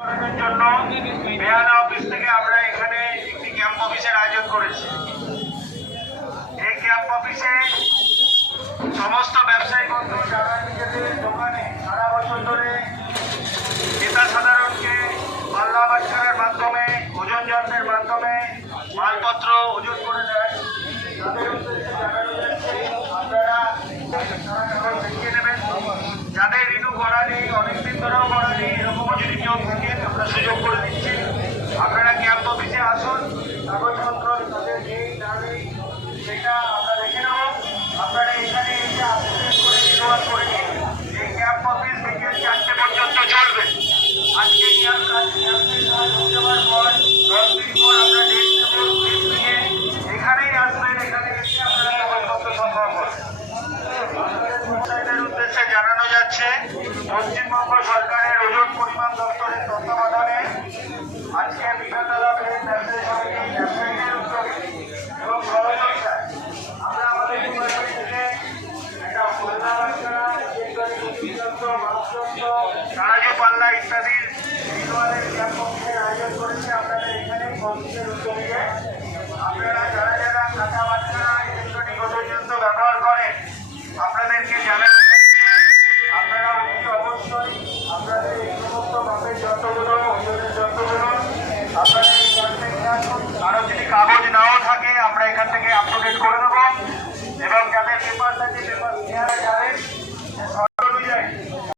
জন্য বেহালা অফিস থেকে আমরা এখানে একটি ক্যাম্প অফিসের আয়োজন করেছি। এই ক্যাম্প অফিসে সমস্ত ব্যবসায়ী বন্ধু যারা নিজেদের দোকানে সারা বছর ধরে ক্রেতা সাধারণকে পাল্লা বাচ্চারের মাধ্যমে ওজন যন্ত্রের মাধ্যমে মালপত্র ওজন করে দেয়, তাদের উদ্দেশ্যে জানানো যাচ্ছে আপনারা দেখিয়ে নেবেন। যাদের ঋণু করা নেই, অনেকদিন ধরেও করা নেই, এরকমও যদি কেউ থাকেন আমরা সুযোগ করে দিচ্ছি। আপনারা ক্যাম্প অফিসে আসুন, কাগজপত্র তাদের নেই না নেই সেটা আমরা দেখে নেব। আপনারা এখানে এসে আপডেট করে রিনিউয়াল করে নিন। এই ক্যাম্প অফিস বিকেল 4টে পর্যন্ত চলবে। আজকে ক্যাম্পে দেওয়ার পর 10 দিন পর আমরা ডেট নেব, ডেট নিয়ে এখানেই আসবেন। এখানে এসে আপনারা কাগজপত্র সংগ্রহ করবেন। উদ্দেশ্যে জানানো যাচ্ছে পশ্চিমবঙ্গ সরকারের ওজন পরিমাপ দপ্তরের তত্ত্বাবধানে আজকে বিকালবেলা ব্যবসায়ী সমিতি ব্যবসায়ীদের উদ্যোগে এবং সহযোগিতায় আমরা আমাদের থেকে একটা সারাজু পাল্লা ইত্যাদির রিনিউয়ালের ক্যাম্প অফিসের আয়োজন করেছে। আপনাদের এখানে কর্মীদের উদ্যোগে আপনারা